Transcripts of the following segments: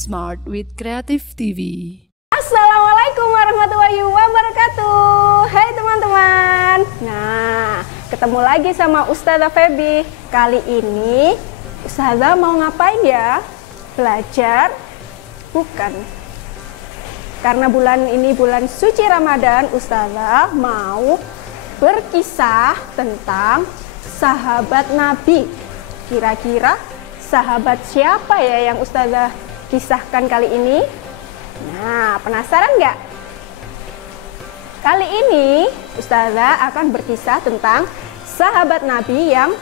Smart with Creative TV. Assalamualaikum warahmatullahi wabarakatuh. Hai teman-teman. Nah, ketemu lagi sama Ustazah Feby. Kali ini Ustazah mau ngapain ya? Belajar? Bukan. Karena bulan ini bulan suci Ramadan, Ustazah mau berkisah tentang sahabat Nabi. Kira-kira sahabat siapa ya yang Ustazah kisahkan kali ini? Nah, penasaran nggak? Kali ini Ustazah akan berkisah tentang sahabat Nabi yang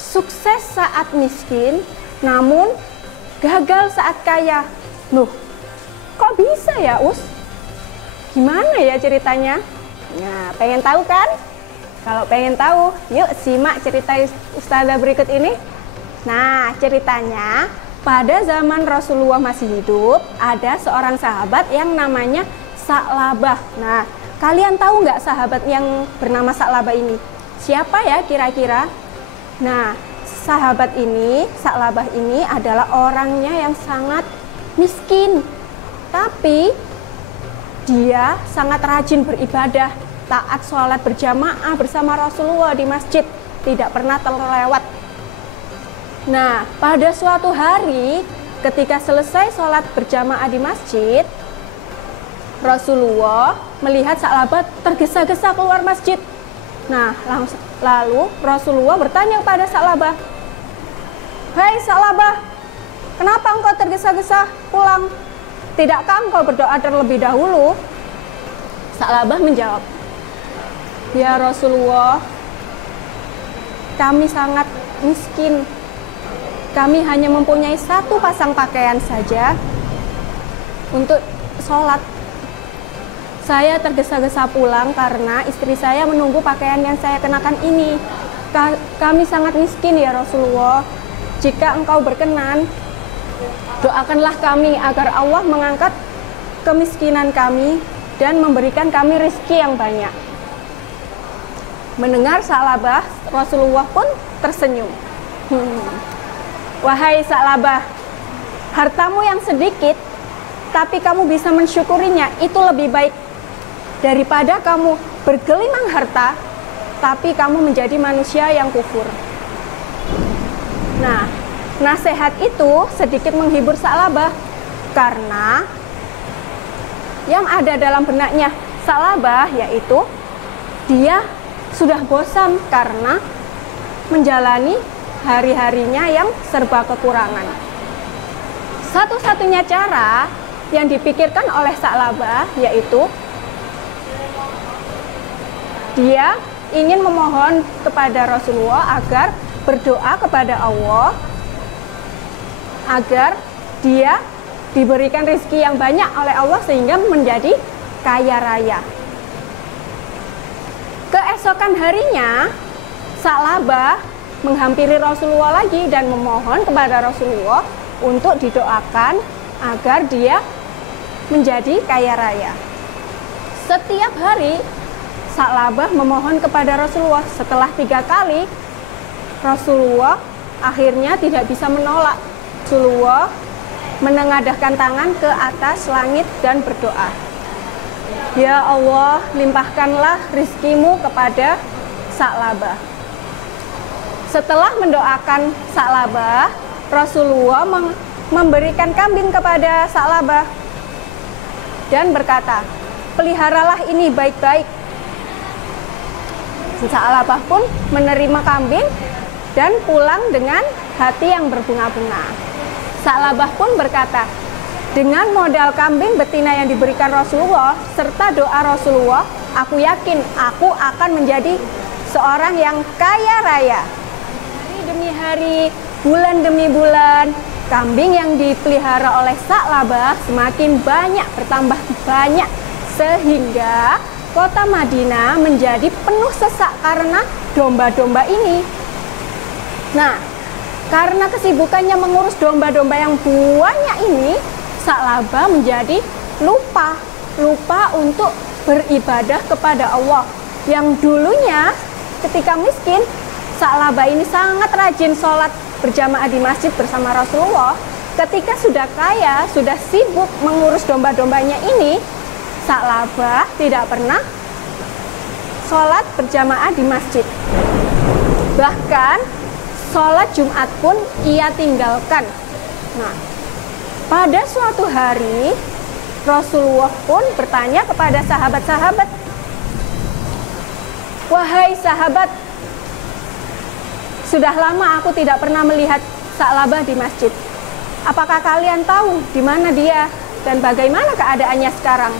sukses saat miskin, namun gagal saat kaya. Loh, kok bisa ya, Us? Gimana ya ceritanya? Nah, pengen tahu kan? Kalau pengen tahu, yuk simak cerita Ustazah berikut ini. Nah, ceritanya pada zaman Rasulullah masih hidup, ada seorang sahabat yang namanya Sa'labah. Nah, kalian tahu nggak sahabat yang bernama Sa'labah ini? Siapa ya kira-kira? Nah, sahabat ini, Sa'labah ini adalah orangnya yang sangat miskin. Tapi dia sangat rajin beribadah, taat sholat berjamaah bersama Rasulullah di masjid, tidak pernah terlewat. Nah, pada suatu hari ketika selesai sholat berjamaah di masjid, Rasulullah melihat Sa'labah tergesa-gesa keluar masjid. Nah, lalu Rasulullah bertanya kepada Sa'labah, "Hei Sa'labah, kenapa engkau tergesa-gesa pulang? Tidakkah engkau berdoa terlebih dahulu?" Sa'labah menjawab, "Ya Rasulullah, kami sangat miskin. Kami hanya mempunyai satu pasang pakaian saja untuk sholat. Saya tergesa-gesa pulang karena istri saya menunggu pakaian yang saya kenakan ini. Kami sangat miskin ya Rasulullah. Jika engkau berkenan, doakanlah kami agar Allah mengangkat kemiskinan kami dan memberikan kami rezeki yang banyak." Mendengar Sa'labah, Rasulullah pun tersenyum. "Wahai Sa'labah, hartamu yang sedikit, tapi kamu bisa mensyukurinya, itu lebih baik daripada kamu bergelimang harta, tapi kamu menjadi manusia yang kufur." Nah, nasihat itu sedikit menghibur Sa'labah, karena yang ada dalam benaknya Sa'labah yaitu dia sudah bosan karena menjalani hari-harinya yang serba kekurangan. Satu-satunya cara yang dipikirkan oleh Sa'labah yaitu dia ingin memohon kepada Rasulullah agar berdoa kepada Allah agar dia diberikan rezeki yang banyak oleh Allah sehingga menjadi kaya raya. Keesokan harinya Sa'labah menghampiri Rasulullah lagi dan memohon kepada Rasulullah untuk didoakan agar dia menjadi kaya raya. Setiap hari Sa'labah memohon kepada Rasulullah. Setelah 3 kali, Rasulullah akhirnya tidak bisa menolak. Rasulullah menengadahkan tangan ke atas langit dan berdoa, "Ya Allah, limpahkanlah rizkimu kepada Sa'labah." Setelah mendoakan Sa'labah, Rasulullah memberikan kambing kepada Sa'labah dan berkata, "Peliharalah ini baik-baik." Sa'labah pun menerima kambing dan pulang dengan hati yang berbunga-bunga. Sa'labah pun berkata, "Dengan modal kambing betina yang diberikan Rasulullah serta doa Rasulullah, aku yakin aku akan menjadi seorang yang kaya raya." Demi hari, bulan demi bulan, kambing yang dipelihara oleh Sa'labah semakin banyak, bertambah banyak, sehingga kota Madinah menjadi penuh sesak karena domba-domba ini. Nah, karena kesibukannya mengurus domba-domba yang banyak ini, Sa'labah menjadi lupa untuk beribadah kepada Allah. Yang dulunya ketika miskin, Sa'labah ini sangat rajin sholat berjamaah di masjid bersama Rasulullah. Ketika sudah kaya, sudah sibuk mengurus domba-dombanya ini, Sa'labah tidak pernah sholat berjamaah di masjid. Bahkan sholat Jumat pun ia tinggalkan. Nah, pada suatu hari Rasulullah pun bertanya kepada sahabat-sahabat, "Wahai sahabat, sudah lama aku tidak pernah melihat Sa'labah di masjid. Apakah kalian tahu di mana dia dan bagaimana keadaannya sekarang?"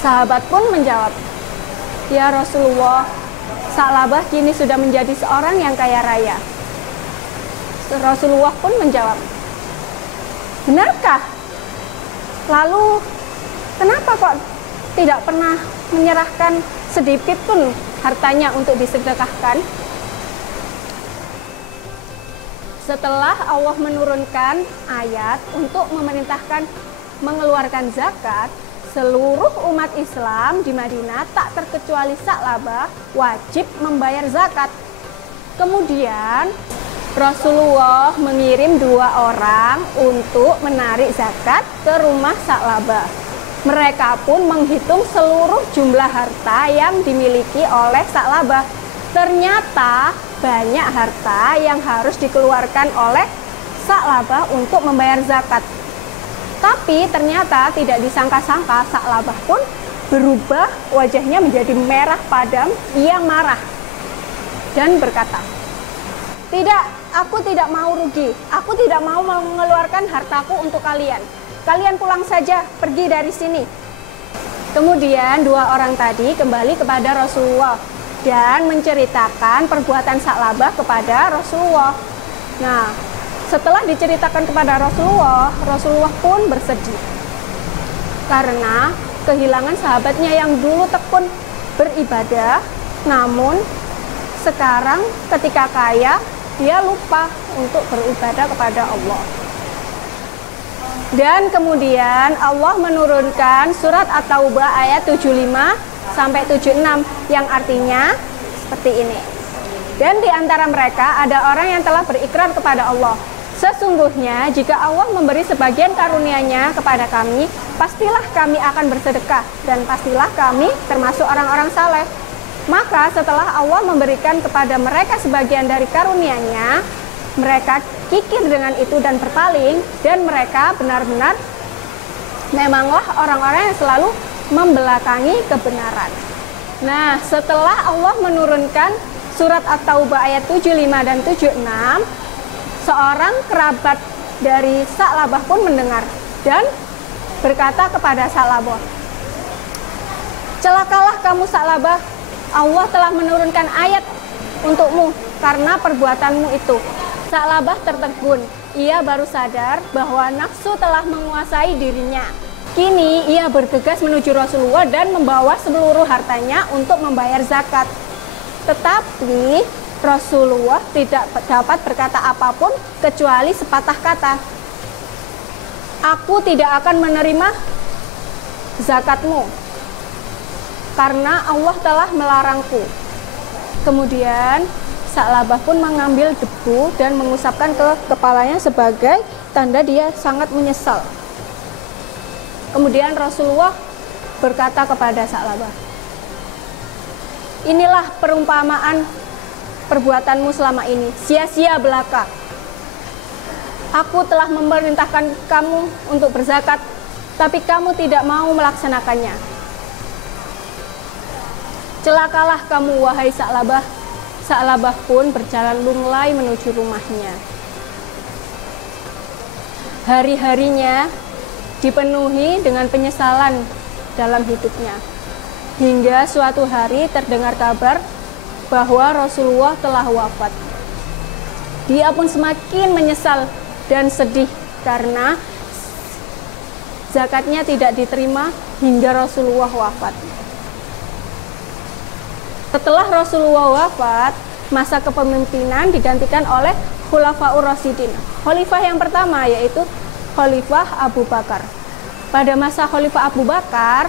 Sahabat pun menjawab, "Ya Rasulullah, Sa'labah kini sudah menjadi seorang yang kaya raya." Rasulullah pun menjawab, "Benarkah? Lalu kenapa kok tidak pernah menyerahkan sedikit pun hartanya untuk disedekahkan?" Setelah Allah menurunkan ayat untuk memerintahkan mengeluarkan zakat, seluruh umat Islam di Madinah tak terkecuali Sa'labah wajib membayar zakat. Kemudian Rasulullah mengirim 2 orang untuk menarik zakat ke rumah Sa'labah. Mereka pun menghitung seluruh jumlah harta yang dimiliki oleh Sa'labah. Ternyata banyak harta yang harus dikeluarkan oleh Sa'labah untuk membayar zakat. Tapi ternyata tidak disangka-sangka Sa'labah pun berubah, wajahnya menjadi merah padam. Ia marah dan berkata, "Tidak, aku tidak mau rugi. Aku tidak mau mengeluarkan hartaku untuk kalian. Kalian pulang saja, pergi dari sini." Kemudian 2 orang tadi kembali kepada Rasulullah dan menceritakan perbuatan Sa'labah kepada Rasulullah. Nah, setelah diceritakan kepada Rasulullah, Rasulullah pun bersedih karena kehilangan sahabatnya yang dulu tekun beribadah, namun sekarang ketika kaya, dia lupa untuk beribadah kepada Allah. Dan kemudian Allah menurunkan surat At-Taubah ayat 75 sampai 76 yang artinya seperti ini. "Dan di antara mereka ada orang yang telah berikrar kepada Allah, sesungguhnya jika Allah memberi sebagian karunia-Nya kepada kami, pastilah kami akan bersedekah dan pastilah kami termasuk orang-orang saleh. Maka setelah Allah memberikan kepada mereka sebagian dari karunia-Nya, mereka kikir dengan itu dan berpaling, dan mereka benar-benar memanglah orang-orang yang selalu membelakangi kebenaran." Nah, setelah Allah menurunkan surat At-Taubah ayat 75 dan 76, seorang kerabat dari Sa'labah pun mendengar dan berkata kepada Sa'labah, "Celakalah kamu Sa'labah, Allah telah menurunkan ayat untukmu karena perbuatanmu itu." Sa'labah tertegun. Ia baru sadar bahwa nafsu telah menguasai dirinya. Kini ia bergegas menuju Rasulullah dan membawa seluruh hartanya untuk membayar zakat. Tetapi Rasulullah tidak dapat berkata apapun kecuali sepatah kata, "Aku tidak akan menerima zakatmu karena Allah telah melarangku." Kemudian Sa'labah pun mengambil debu dan mengusapkan ke kepalanya sebagai tanda dia sangat menyesal. Kemudian Rasulullah berkata kepada Sa'labah, "Inilah perumpamaan perbuatanmu selama ini, sia-sia belaka. Aku telah memerintahkan kamu untuk berzakat, tapi kamu tidak mau melaksanakannya. Celakalah kamu, wahai Sa'labah." Sa'labah pun berjalan lunglai menuju rumahnya. Hari-harinya dipenuhi dengan penyesalan dalam hidupnya. Hingga suatu hari terdengar kabar bahwa Rasulullah telah wafat. Dia pun semakin menyesal dan sedih karena zakatnya tidak diterima hingga Rasulullah wafat. Setelah Rasulullah wafat, masa kepemimpinan digantikan oleh Khulafaur Rasyidin. Khalifah yang pertama yaitu Khalifah Abu Bakar. Pada masa Khalifah Abu Bakar,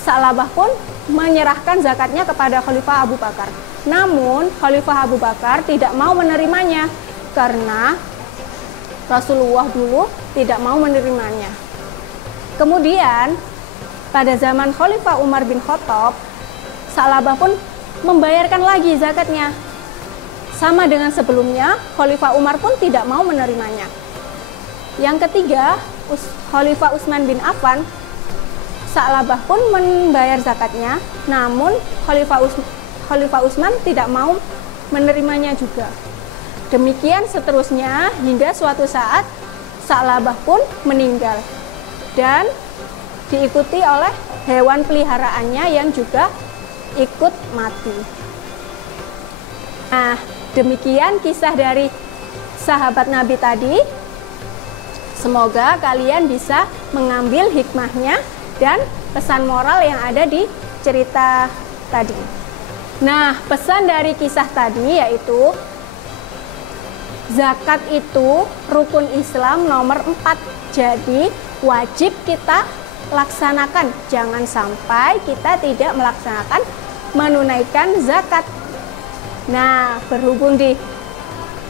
Sa'labah pun menyerahkan zakatnya kepada Khalifah Abu Bakar. Namun Khalifah Abu Bakar tidak mau menerimanya karena Rasulullah dulu tidak mau menerimanya. Kemudian pada zaman Khalifah Umar bin Khattab, Sa'labah pun membayarkan lagi zakatnya. Sama dengan sebelumnya, Khalifah Umar pun tidak mau menerimanya. Yang ketiga, Khalifah Utsman bin Affan, Sa'labah pun membayar zakatnya, namun Khalifah Utsman tidak mau menerimanya juga. Demikian seterusnya hingga suatu saat Sa'labah pun meninggal dan diikuti oleh hewan peliharaannya yang juga ikut mati. Nah, demikian kisah dari sahabat Nabi tadi. Semoga kalian bisa mengambil hikmahnya dan pesan moral yang ada di cerita tadi. Nah, pesan dari kisah tadi yaitu zakat itu rukun Islam nomor 4. Jadi wajib kita laksanakan. Jangan sampai kita tidak melaksanakan menunaikan zakat. Nah, berhubung di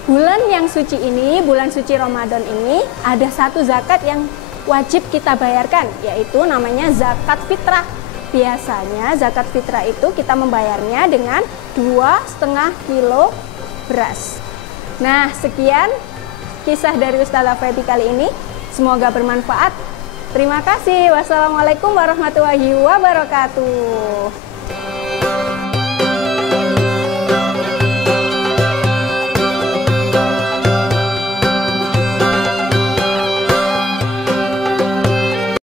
bulan yang suci ini, bulan suci Ramadan ini, ada satu zakat yang wajib kita bayarkan, yaitu namanya zakat fitrah. Biasanya zakat fitrah itu kita membayarnya dengan 2,5 kilo beras. Nah, sekian kisah dari Ustazah Feby kali ini. Semoga bermanfaat. Terima kasih. Wassalamualaikum warahmatullahi wabarakatuh.